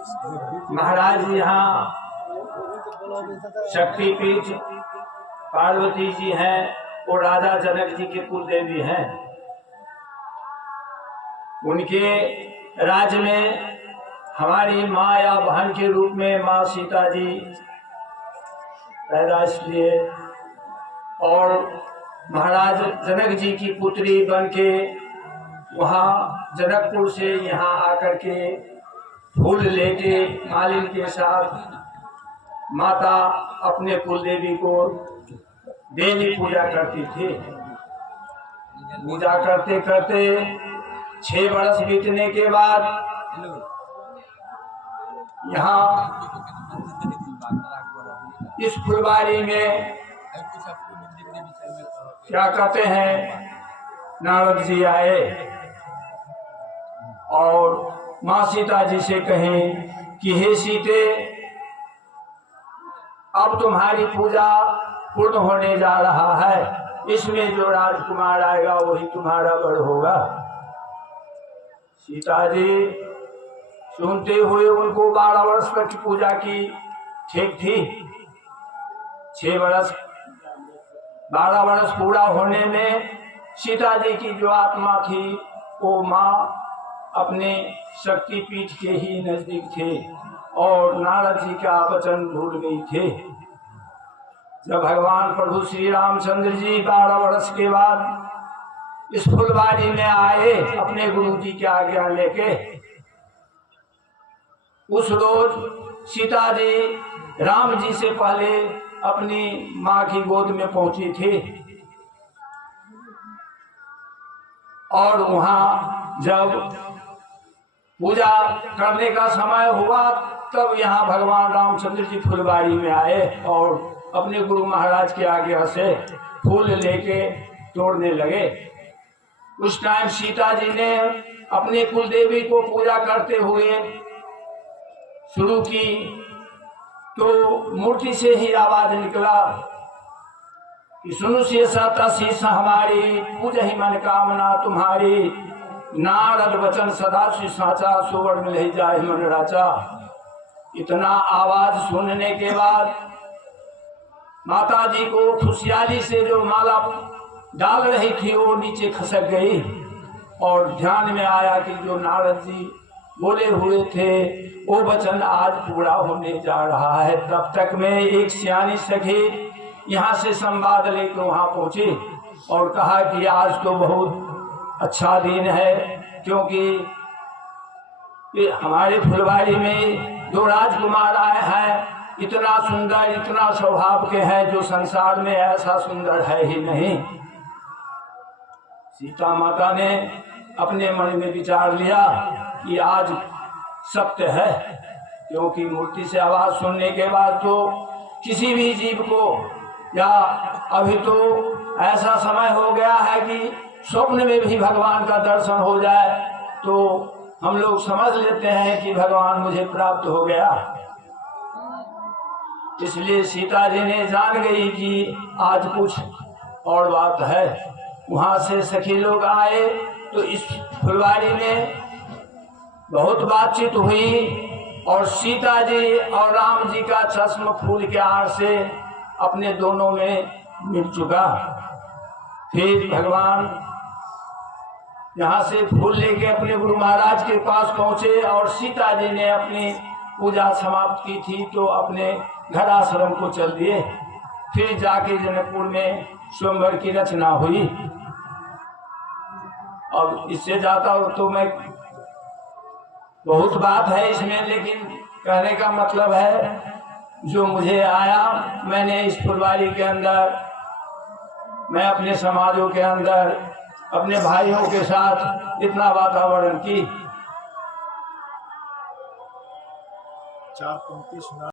महाराज यहाँ शक्तिपीठ पार्वती जी हैं और राजा जनक जी के कुल देवी हैं। उनके राज्य में हमारी माँ या बहन के रूप में माँ सीता जी पैदा इसलिए, और महाराज जनक जी की पुत्री बन के वहाँ जनकपुर से यहाँ आकर के फूल लेके मालिन के साथ माता अपने कुल देवी को डेली पूजा करती थी। पूजा करते करते 6 वर्ष बीतने के बाद यहाँ इस फुलवारी में क्या कहते हैं, नारद जी आए और माँ सीता जी से कहें कि हे सीते, अब तुम्हारी पूजा पूर्ण होने जा रहा है, इसमें जो राजकुमार आएगा वही तुम्हारा वर होगा। सीता जी सुनते हुए उनको 12 वर्ष तक की पूजा की ठीक थी। 6 वर्ष 12 वर्ष पूरा होने में सीता जी की जो आत्मा थी वो माँ अपने शक्तिपीठ के ही नजदीक थे और नारद जी का वचन भूल गई थे। जब भगवान प्रभु श्री रामचंद्र जी 12 वर्ष के बाद इस फुलवारी में आए अपने गुरु जी की आज्ञा लेके, उस रोज सीता जी राम जी से पहले अपनी माँ की गोद में पहुंची थी और वहां जब पूजा करने का समय हुआ तब यहाँ भगवान रामचंद्र जी फुलवारी में आए और अपने गुरु महाराज की आज्ञा से फूल लेके तोड़ने लगे। उस टाइम सीता जी ने अपने कुल देवी को पूजा करते हुए शुरू की तो मूर्ति से ही आवाज निकला कि सुनु से सता शीस हमारी, पूजा ही मन कामना तुम्हारी, नारद वचन सदा श्री साचा, सुवर्ण ले जाए मन राजा। इतना आवाज सुनने के बाद माता जी को खुशहाली से जो माला डाल रही थी वो नीचे खसक गई और ध्यान में आया कि जो नारद जी बोले हुए थे वो वचन आज पूरा होने जा रहा है। तब तक में एक सियानी सखी यहाँ से संवाद लेकर वहाँ पहुंची और कहा कि आज तो बहुत अच्छा दिन है, क्योंकि हमारे फुलवारी में 2 राजकुमार आए हैं, इतना सुंदर इतना स्वभाव के हैं जो संसार में ऐसा सुंदर है ही नहीं। सीता माता ने अपने मन में विचार लिया कि आज सत्य है, क्योंकि मूर्ति से आवाज सुनने के बाद तो किसी भी जीव को, या अभी तो ऐसा समय हो गया है कि स्वप्न में भी भगवान का दर्शन हो जाए तो हम लोग समझ लेते हैं कि भगवान मुझे प्राप्त हो गया। इसलिए सीता जी ने जान गई कि आज कुछ और बात है। वहां से सखी लोग आए तो इस फुलवारी में बहुत बातचीत हुई और सीता जी और राम जी का चश्म फूल के आड़ से अपने दोनों में मिल चुका। फिर भगवान यहाँ से फूल लेके अपने गुरु महाराज के पास पहुंचे और सीता जी ने अपनी पूजा समाप्त की थी तो अपने घर आश्रम को चल दिए। फिर जाके जनकपुर में स्वयंवर की रचना हुई। अब इससे जाता हूँ तो मैं, बहुत बात है इसमें, लेकिन कहने का मतलब है जो मुझे आया, मैंने इस फुलवारी के अंदर, मैं अपने समाजों के अंदर अपने भाइयों के साथ इतना वातावरण की 4 पंक्ति सुना।